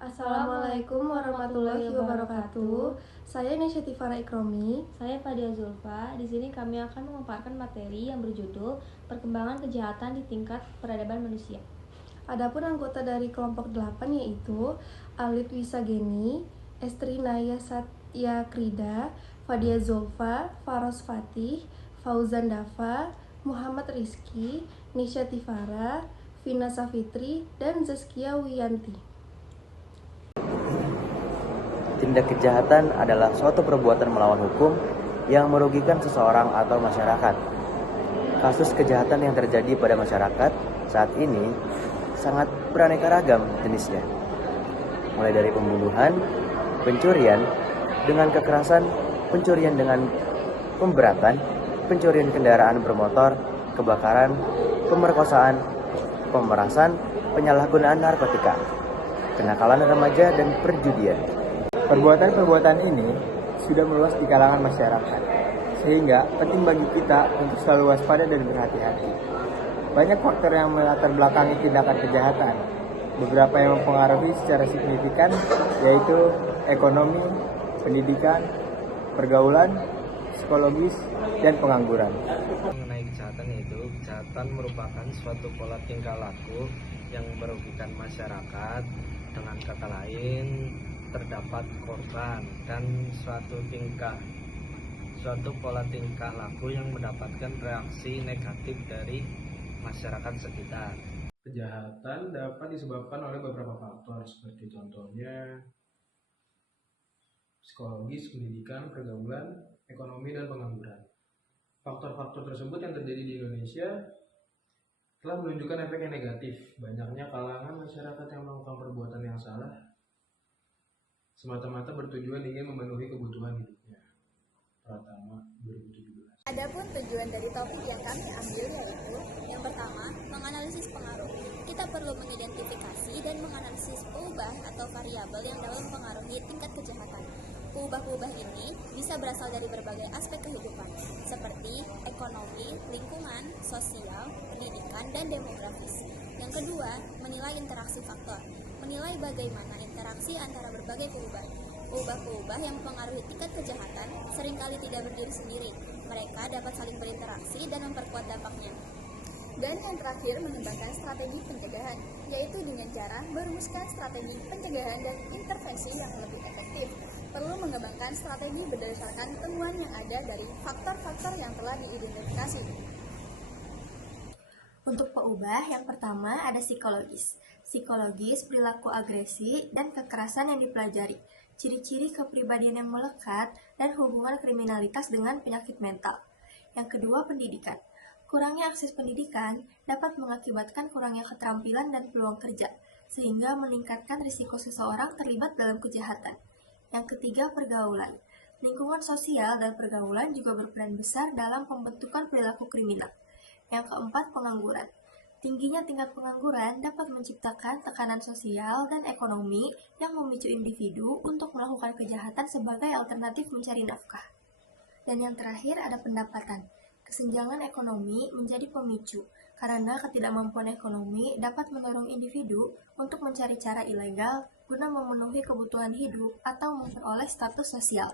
Assalamualaikum warahmatullahi wabarakatuh. Saya Nesya Tifara Ikromi. Saya Fadia Zulfa. Di sini kami akan memaparkan materi yang berjudul Perkembangan Kejahatan di Tingkat Peradaban Manusia. Adapun anggota dari kelompok 8 yaitu Alit Wisageni, Estri Naya Satya Krida, Fadia Zulfa, Faros Fatih, Fauzan Dafa, Muhammad Rizky, Nesya Tifara, Vina Safitri, dan Zaskia Wiyanti. Tindak kejahatan adalah suatu perbuatan melawan hukum yang merugikan seseorang atau masyarakat. Kasus kejahatan yang terjadi pada masyarakat saat ini sangat beraneka ragam jenisnya. Mulai dari pembunuhan, pencurian dengan kekerasan, pencurian dengan pemberatan, pencurian kendaraan bermotor, kebakaran, pemerkosaan, pemerasan, penyalahgunaan narkotika, kenakalan remaja, dan perjudian. Perbuatan-perbuatan ini sudah meluas di kalangan masyarakat, sehingga penting bagi kita untuk selalu waspada dan berhati-hati. Banyak faktor yang melatar belakangi tindakan kejahatan. Beberapa yang mempengaruhi secara signifikan yaitu ekonomi, pendidikan, pergaulan, psikologis, dan pengangguran. Mengenai kejahatan yaitu kejahatan merupakan suatu pola tingkah laku yang merugikan masyarakat. Dengan kata lain, terdapat korban dan suatu pola tingkah laku yang mendapatkan reaksi negatif dari masyarakat sekitar. Kejahatan dapat disebabkan oleh beberapa faktor seperti contohnya psikologis, pendidikan, pergaulan, ekonomi, dan pengangguran. Faktor-faktor tersebut yang terjadi di Indonesia telah menunjukkan efek yang negatif. Banyaknya kalangan masyarakat yang melakukan perbuatan yang salah semata-mata bertujuan ingin memenuhi kebutuhan hidupnya. Pratama 2017. Adapun tujuan dari topik yang kami ambil yaitu yang pertama, menganalisis pengaruh. Kita perlu mengidentifikasi dan menganalisis peubah atau variabel yang dalam mempengaruhi tingkat kejahatan. Peubah-peubah ini bisa berasal dari berbagai aspek kehidupan, seperti ekonomi, lingkungan, sosial, pendidikan, dan demografis. Yang kedua, menilai interaksi faktor. Menilai bagaimana interaksi antara berbagai peubah. Peubah-peubah yang mempengaruhi tingkat kejahatan seringkali tidak berdiri sendiri. Mereka dapat saling berinteraksi dan memperkuat dampaknya. Dan yang terakhir, mengembangkan strategi pencegahan, yaitu dengan cara merumuskan strategi pencegahan dan intervensi yang lebih efektif. Perlu mengembangkan strategi berdasarkan temuan yang ada dari faktor-faktor yang telah diidentifikasi. Untuk peubah, yang pertama ada psikologis. Psikologis, perilaku agresi, dan kekerasan yang dipelajari. Ciri-ciri kepribadian yang melekat, dan hubungan kriminalitas dengan penyakit mental. Yang kedua, pendidikan. Kurangnya akses pendidikan dapat mengakibatkan kurangnya keterampilan dan peluang kerja, sehingga meningkatkan risiko seseorang terlibat dalam kejahatan. Yang ketiga, pergaulan. Lingkungan sosial dan pergaulan juga berperan besar dalam pembentukan perilaku kriminal. Yang keempat, pengangguran. Tingginya tingkat pengangguran dapat menciptakan tekanan sosial dan ekonomi yang memicu individu untuk melakukan kejahatan sebagai alternatif mencari nafkah. Dan yang terakhir ada pendapatan. Kesenjangan ekonomi menjadi pemicu, karena ketidakmampuan ekonomi dapat mendorong individu untuk mencari cara ilegal guna memenuhi kebutuhan hidup atau memperoleh status sosial.